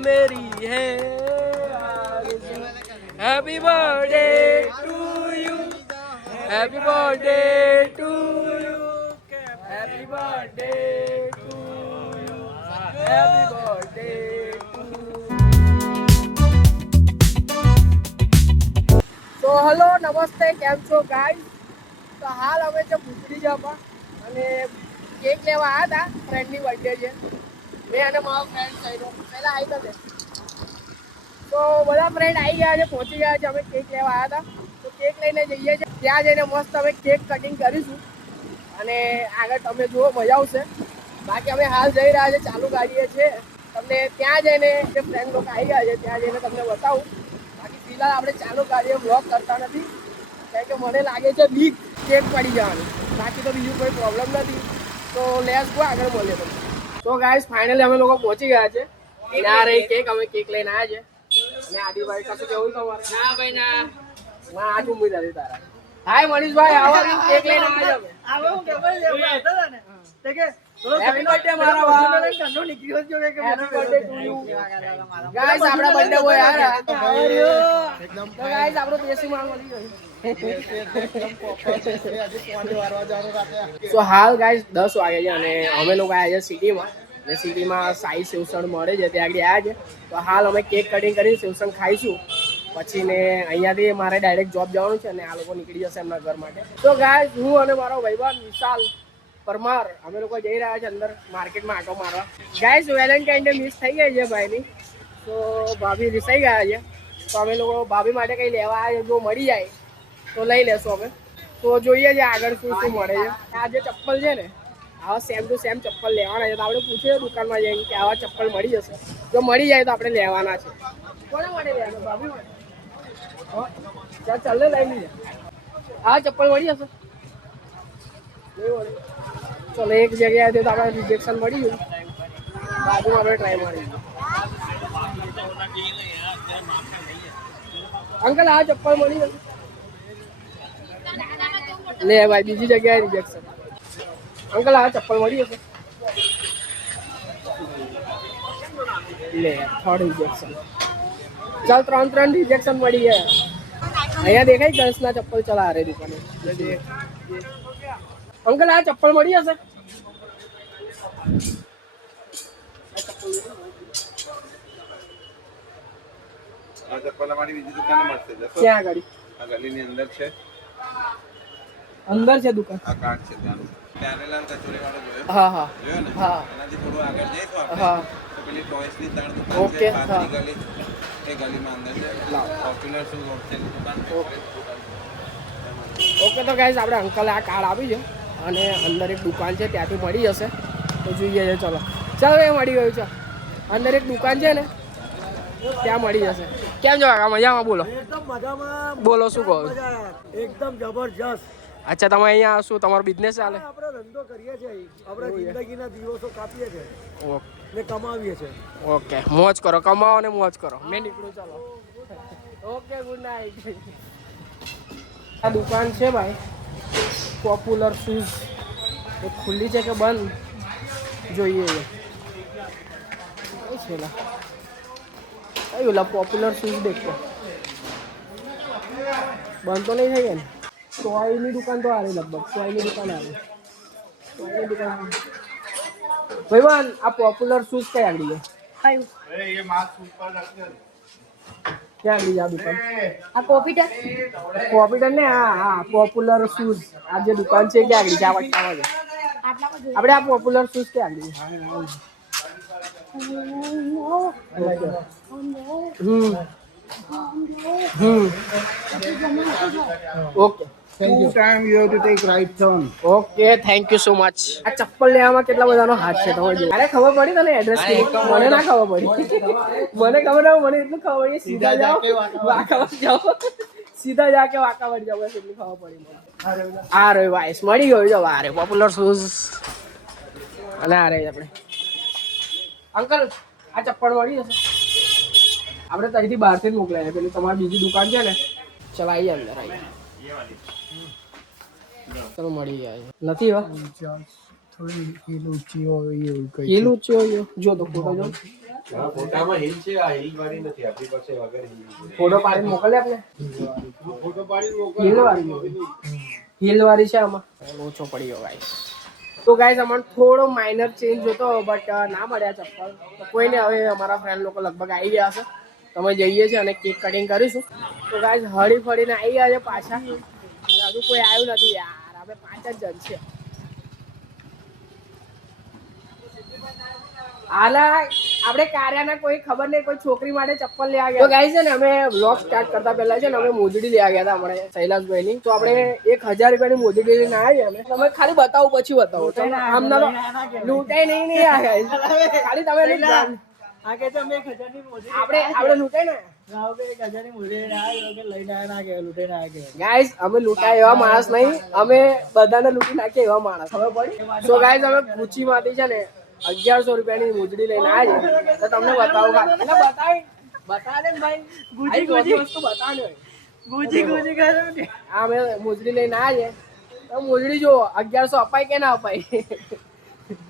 मेरी है happy birthday to you happy birthday to you happy birthday to you happy birthday तो hello नमस्ते केम छो गाइस तो हाल हमें जब भूखड़ी जापा અને કેક લેવા આવ્યા હતા ફ્રેન્ડની બર્થડે છે મેં અને મારો ફ્રેન્ડ થઈને પહેલાં આવી તો તો બધા ફ્રેન્ડ આવી ગયા છે પહોંચી ગયા છે અમે કેક લેવા આવ્યા હતા તો કેક લઈને જઈએ છીએ ત્યાં જઈને મસ્ત અમે કેક કટિંગ કરીશું અને આગળ તમે જુઓ મજા આવશે બાકી અમે હાલ જઈ રહ્યા છે ચાલુ ગાડીએ છે તમને ત્યાં જઈને જે ફ્રેન્ડ લોકો આવી ગયા છે ત્યાં જઈને તમને બતાવું બાકી ફિલહાલ આપણે ચાલુ ગાડીએ બ્લોગ કરતા નથી કારણ કે મને લાગે છે બીક કેક પડી જવાનું બાકી તો બીજું કોઈ પ્રોબ્લેમ નથી તો લેટ્સ ગો આગળ મળીએ તમને તો ગાઈસ ફાઇનલી અમે લોકો પહોંચી ગયા છે ના રહી કેક અમે કેક લઈને આવ્યા છે અને આદિભાઈ કશું કેવું તમારે ના ભાઈ ના આ ચુંબી દાદી તારા હાય મનીષભાઈ આવો કેક લઈને આવ્યા છે આવો હું કે ભાઈ હતા ને તે કે હેપી બર્થડે મારા ભાઈ કનો નીકળ્યો જો કે happy birthday to you guys આપડા બર્થડે બોય યાર એકદમ તો ગાઈસ આપણો દેશી માલ મળી ગયો તો હાલ ગાઈસ 10 વાગે છે અને અમે લોકો આવ્યા છે સિટીમાં અને સિટીમાં સાઈ સેવસણ મળે છે ત્યાં આગળ આવ્યા છે તો હાલ અમે કેક કટિંગ કરીને સેવસણ ખાઈશું પછી ને અહીંયાથી મારે ડાયરેક્ટ જોબ જવાનું છે અને આ લોકો નીકળી જશે એમના ઘર માટે તો ગાઈસ હું અને મારો ભાઈબંધ વિશાલ પરમાર અમે લોકો જઈ રહ્યા છે અંદર માર્કેટમાં આટો મારવા ગાઈસ વેલેન્ટાઇન ડે મિસ થઈ ગઈ છે ભાઈની તો ભાભી રિસાઈ ગયા છે તો અમે લોકો ભાભી માટે કંઈ લેવા આવ્યા જો મળી જાય તો લઈ લેશું અમે તો જોઈએ છે આગળ શું શું મળે છે આ જે ચપ્પલ છે ને આવા સેમ ટુ સેમ ચપ્પલ લેવાના છે તો આપણે પૂછીએ દુકાનમાં જઈને કે આવા ચપ્પલ મળી જશે જો મળી જાય તો આપણે લેવાના છે કોના માટે લેવાના ભાભી માટે ચાલ લઈ લઈએ આવા ચપ્પલ મળી જશે ચલો એક જગ્યાએ તો આપણે રિજેક્શન મળી ગયું બાજુમાં આપણે ટ્રાય મારી અંકલ આ ચપ્પલ મળી જશે લે ભાઈ બીજી જગ્યાએ રિજેક્શન અંકલ આ ચપ્પલ મળી જશે લે થર્ડ રિજેક્શન ચાલ ત્રણ રિજેક્શન મળી ગયા અહીંયા દેખાય ગર્લ્સના ચપ્પલ ચલા રે દુકાને અંકલ આ ચપ્પલ મળી જશે આ ચપ્પલ અમારી બીજી દુકાને મળશે ક્યાં ગાડી આ ગલીની અંદર છે અંદર છે દુકાન આ કાર્ડ છે ત્યાંનું પ્યારેલાલ કચોરી વાળો જોયો હા હા જોયો ને હા એનાથી થોડું આગળ જઈશું આપણે હા તો પેલી ટોયસની ત્રણ દુકાન ઓકે, છે હા. પાછળની ગલી એ ગલીમાં અંદર છે પોપ્યુલર શૂઝ હોલસેલની દુકાન છે ઓકે તો ગાઈઝ આપણે અંકલે આ કાર્ડ આપી છે અને અંદર એક દુકાન છે ત્યાંથી મળી જશે તો જોઈએ છે ચલો ચાલો એ મળી ગયું છે અંદર એક દુકાન છે ને ત્યાં મળી જશે કેમ છો કાકા મજામાં બોલો એકદમ મજામાં બોલો શું કહો એકદમ જબરજસ્ત અચ્છા તમે અહીંયા શું તમારો બિઝનેસ ચાલે આપણે ધંધો કરીએ છીએ આપણે જિંદગીના દિવસો કાપીએ છીએ ઓકે ને કમાવીએ છીએ ઓકે મોજ કરો કમાવો ને મોજ કરો મેં નીકળું ચાલો ઓકે ગુડ નાઇટ આ દુકાન છે ભાઈ પોપ્યુલર શૂઝ એ ખુલ્લી છે કે બંધ જોઈએ કઈ છે કઈ ઓલા પોપ્યુલર શૂઝ દેખો બંધ તો નહીં થઈ ગયા ને ટોયની દુકાન તો આવી લગભગ ટોયની દુકાન આવી ટોયની દુકાન ભાઈવાન આ પોપ્યુલર શૂઝ કઈ આગળ છે ક્યાં આગળ આ દુકાન આ કોમ્પ્યુટર કોમ્પ્યુટર ને હા પોપ્યુલર શૂઝ આ જે દુકાન છે ક્યાં આગળ છે આ વટામાં છે આપણે આ પોપ્યુલર શૂઝ ક્યાં આગળ okay okay thank you so much આ ચપ્પલ લેવામાં કેટલા બધાનો હાથ છે તમે જો અરે ખબર પડી તને એડ્રેસ મને ના ખબર પડી મને ખબર ના મને એટલું ખબર પડી સીધા જાઓ વાંકાવટ જાઓ સીધા જા કે વાંકાવટ જાઓ બસ એટલી ખબર પડી મને આ રે વાઈસ મળી ગયું જો આ રે પોપ્યુલર શૂઝ અને આ રે આપણે અંકલ આ ચપ્પલ મળી જશે આપણે ત્યાંથી બહારથી જ મોકલાય પેલી તમારી બીજી દુકાન છે ને ચલો આવીએ અંદર આવીએ ચલો મળી જાય નથી થોડી ઊંચી હોય હીલ ઊંચી હોય જો તો ફોટો જો ફોટામાં હિલ છે, આ હિલ વાળી નથી, આપણી પાસે વગર હિલ છે. ફોટો પાડીને મોકલે આપણે ફોટો પાડી હિલ વાળી છે આમાં ઓછો પડી ગયો ગાઈસ. તો ગાઈસ અમને થોડો માઇનર ચેન્જ જોતો બટ ના મળ્યા ચપ્પલ. તો કોઈ નહીં, હવે અમારા ફ્રેન્ડ લોકો લગભગ આવી ગયા હશે. તમે જઈએ છીએ અને કેક કટિંગ કરીશું. તો ગાઈસ હળી ફળીને આવી ગયા છે પાછા. અને હજુ કોઈ આવ્યું નથી યાર, આપણે 5 જ જણ છે. હાલા આપણે કાર્યાના કોઈ ખબર નહીં, કોઈ છોકરી માટે ચપ્પલ લેવા ગયા. તો ગાઈસ છે ને અમે વ્લોગ સ્ટાર્ટ કરતા પહેલા છે ને અમે મોજડી લેવા ગયા હતા હમણાં શૈલાસભાઈની. તો આપણે 1000 રૂપિયાની મોજડી લઈને આવ્યા અમે. તમે ખાલી બતાવો પછી બતાવો, આમ ના લૂંટાઈ નહીં આ guys. ખાલી તમે આ કે તમે 1000 ની મોજી આપણે લૂંટાઈ ને રાવ કે 1000 ની મોજી ના આવ્યો કે લઈને આવ્યા ના કે લૂટે ના કે ગાઈસ અમે લૂંટાય એવા માણસ નહીં, અમે બધાને લૂંટી નાખીએ એવા માણસ. ખબર પડી? તો ગાઈસ અમે ગુચી માંથી છે ને 1100 રૂપિયાની મોજડી લઈને આવ્યા. તો તમને બતાવો બતા દે ભાઈ, ગુજી વસ્તુ બતાવે હોય. ગુજી કરો ને આ અમે મોજડી લઈને આવ્યા. તો મોજડી જો 1100 અપાય કે ના અપાય?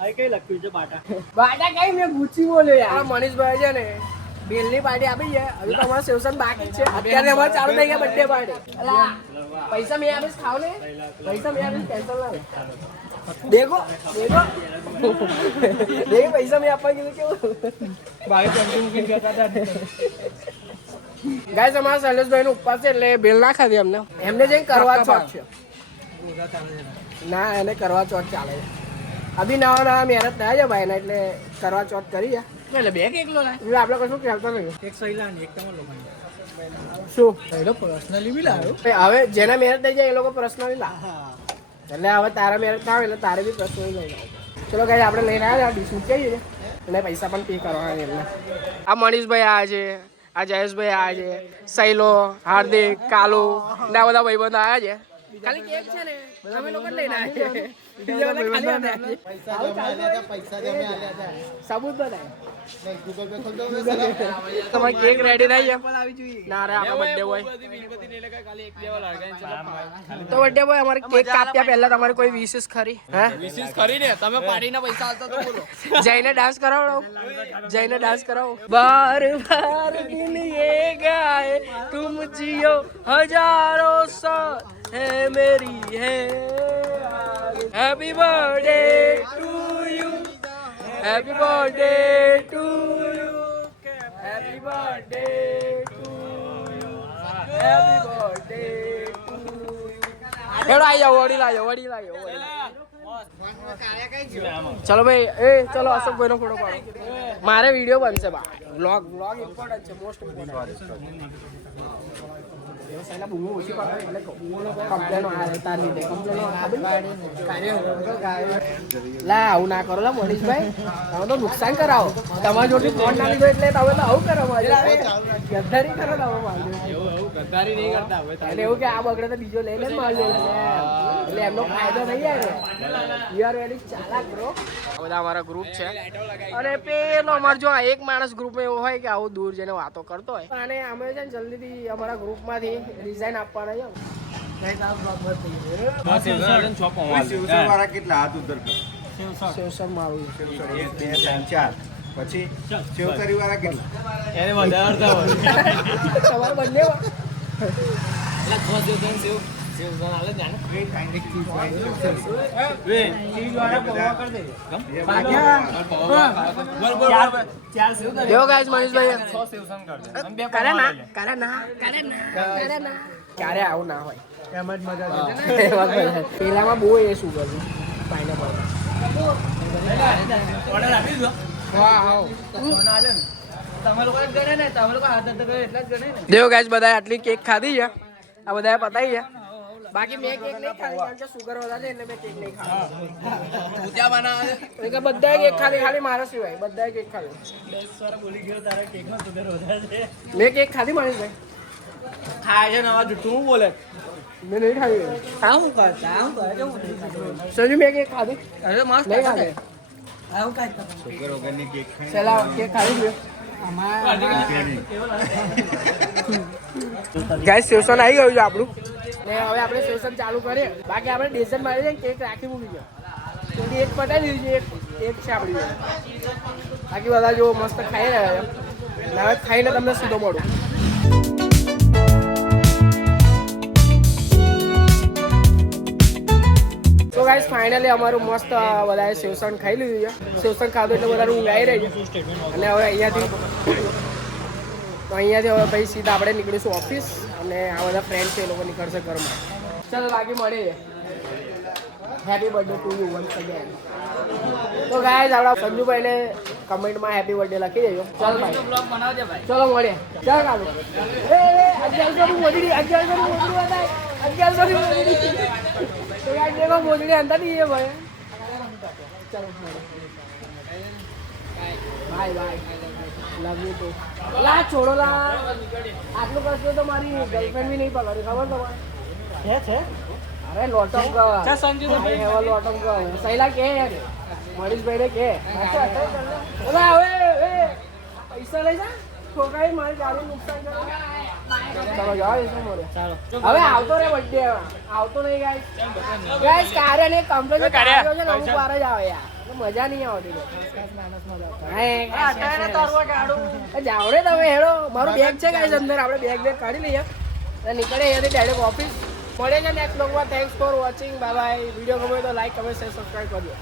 આ કઈ લખ્યું છે બાટા બાટા કઈ મેં ગુચી બોલ્યો યાર. મનીષભાઈ છે ને બેલની પાર્ટી આપી છે. હજુ તો અમારા સેવસન બાકી જ છે. અત્યારે અમારે ચાલુ થઈ ગયા બર્થડે પાર્ટી. અલા પૈસા મેં આપીશ, ખાવ ને પૈસા મેં આપીશ, ટેન્શન ના લે. દેખો પૈસા મેં આપવા કીધું કેવું ગાઈસ. અમારા શૈલેષભાઈ નો ઉપવાસ છે એટલે બેલ ના ખાધી અમને. એમને જઈને કરવા ચોથ છે ના, એને કરવા ચોથ ચાલે છે. અભી નવા મહેનત ના છે ભાઈ ને, એટલે કરવા ચોથ કરી છે. એટલે બે એકલો આપણે કશું કહેતો નહીં. એક સૈલા ને એક તમારો લોકો શું સૈલો પર્સનલી બી લાવ્યો. હવે જેના મહેનત થઈ જાય એ લોકો પર્સનલી લા. એટલે હવે તારા મહેનત ના આવે એટલે તારે બી પર્સનલી લઈ જાવ. ચલો ગાઈસ આપણે લઈને આવ્યા ડીશ મૂકીએ અને પૈસા પણ પે કરવાના એમને. આ મનીષભાઈ આવ્યા છે, આ જયેશભાઈ આવ્યા છે, સૈલો, હાર્દિક, કાલુ ના બધા ભાઈબંધો આવ્યા છે. ખાલી કેક છે ને અમે લોકો લઈને આવ્યા છે. સબૂત બતાય તમારે કેક રેડી થઈ જાય ના રે આપણો બર્થડે બોય. તો બર્થડે બોય અમારે કેક કાપ્યા પહેલા તમારે કોઈ વિશેષ ખરી? હે વિશેષ ખરી ને તમે પાર્ટીના પૈસા આલતા તો બોલો. જઈને ડાન્સ કરાવો, જઈને ડાન્સ કરાવો. બાર બાર દિન યે ગાય તુમ જીઓ હજારો સાલ है मेरी है. Happy birthday to you, happy birthday to you, happy birthday to you, happy birthday to you. Hello आ जाओ, वड़ी लाओ. चलो भाई ए चलो अशोक भाई नो फोटो पाड़ो. मारे वीडियो बनશે ભાઈ. વ્લોગ ઇમ્પોર્ટન્ટ છે, મોસ્ટ ઇમ્પોર્ટન્ટ. વ્યવસાયના બહુ ઓછી પડે એટલે કમ્પ્લેનો આવે તાર લીધે કમ્પ્લેનો લા આવું ના કરો લા મનીષભાઈ, તમે તો નુકસાન કરાવો. તમારા જોડે ફોન ના લીધો એટલે તમે તો આવું કરો. ગદ્દારી કરો તમે મારજો. ગદ્દારી નહીં કરતા એટલે એવું કે આ બગડે તો બીજો લઈ લે મારજો એટલે એમનો ફાયદો થઈ જાય ને. યુ આર વેરી ચાલાક બ્રો. આ બધા અમારા ગ્રુપ છે અને પેલો અમાર જો એક માણસ ગ્રુપમાં એવો હોય કે આવું દૂર જઈને વાતો કરતો હોય અને અમે છે ને જલ્દીથી અમારા ગ્રુપમાંથી રિઝાઇન આપવાના છે. કેટલા હાથ ઉધર કરો? સેવસર મારું 2 3 4 પછી સેવકરી વાળા કેટલા? એને વધારે હોય તમારે બંને દેવો ગાઈસ. મનીષભાઈ કરે ના ક્યારે આવું ના હોય એમ જ મજા પેલામાં બહુ એ શું કર્યું પાઇનેપલ ઓર્ડર આપી દો. હા હા તમે લોકો ગણે ને, તમે લોકો હાથ હાથ કરે એટલા જ ગણે ને. દેવો ગાઈસ બધાએ આટલી કેક ખાધી છે, આ બધાએ પતાવી છે. બાકી મેં કેક નહીં ખાધી કારણ કે સુગર વધારે એટલે મેં કેક નહીં ખાધી. પૂજા બનાવે એટલે બધાએ કેક ખાધી, ખાલી મારા સિવાય બધાએ કેક ખાધી. 10 વાર બોલી ગયો તારા કેકનો સુગર વધારે છે. મેં કેક ખાધી મનીષભાઈ? ખાય છે નવા જૂઠું બોલે. મેં નહીં ખાધી. આમ કરતા કેવું નહીં ખાધું. સજુ મેં કેક ખાધી? અરે મસ્ત નહીં ખાધી. આવું કાઈ સુગર વગરની કેક ખાઈ સેલા કેક ખાધી છે. ગાઈસ સેવસન આવી ગયું છે આપણું ને હવે આપણે સેવસન ચાલુ કરીએ. બાકી આપણે ડેઝર્ટ મારી છે કેક રાખી મૂકી છે. એક પટાઈ દીધી છે, એક છે આપણી. બાકી બધા જો મસ્ત ખાઈ રહ્યા છે. હવે ખાઈને તમને સીધો મળું. તો ગાઈસ ફાઇનલી અમારું મસ્ત બધાએ સેવસણ ખાઈ લીધું છે. સેવસણ ખાધું એટલે બધા ઊંઘ આવી રહી છે. અને હવે અહીંયાથી હવે ભાઈ સીધા આપણે નીકળીશું ઓફિસ અને આ બધા ફ્રેન્ડ છે એ લોકો નીકળશે ઘરમાં. ચાલો બાકી મળીએ. Happy birthday to you once again. તો ગાઈસ આપણા સંજુભાઈને કમેન્ટમાં હેપી બર્થડે લખી દેજો. ચાલ ભાઈ બ્લોગ બનાવજે ભાઈ. ચલો મળીએ. ચાલ કાલુ 1100 ની મોજડી 1100 ની મોજડી બતાય 1100 ની મોજડી. તો ગાઈસ દેખો મોજડી અંદર नहीं है भाई. चलो bye bye love you too. ला छोड़ो ला આટલું કરશો તો મારી ગર્લફ્રેન્ડ બી નહીં પકડે ખબર તમારે છે અરે લોટમ કર ચા સંજુભાઈ હેવ લોટમ કર સૈલા કે મનીષભાઈ ને કે ઓલા હવે પૈસા લઈ જા છોકરાએ મારી ગાડી નુકસાન કર્યું. ચાલો જાઓ એસો મોરે. ચાલો હવે આવતો રે બર્થડે આવતો નહીં ગાઈસ કારે ને કમ્પ્લેન કર્યો છે ને અમુક વાર જ આવે યાર મજા નહીં આવતી. જાવ રે તમે હેડો મારું બેગ છે ગાઈસ અંદર આપણે બેગ કાઢી લઈએ અને નીકળે અહીંયાથી ડાયરેક્ટ ઓફિસ. મળે છે નેક્સ્ટ બ્લોગમાં. Thanks for watching. Bye bye. Video ગમે તો લાઈક કમેન્ટ શેર સબસ્ક્રાઈબ કરજો.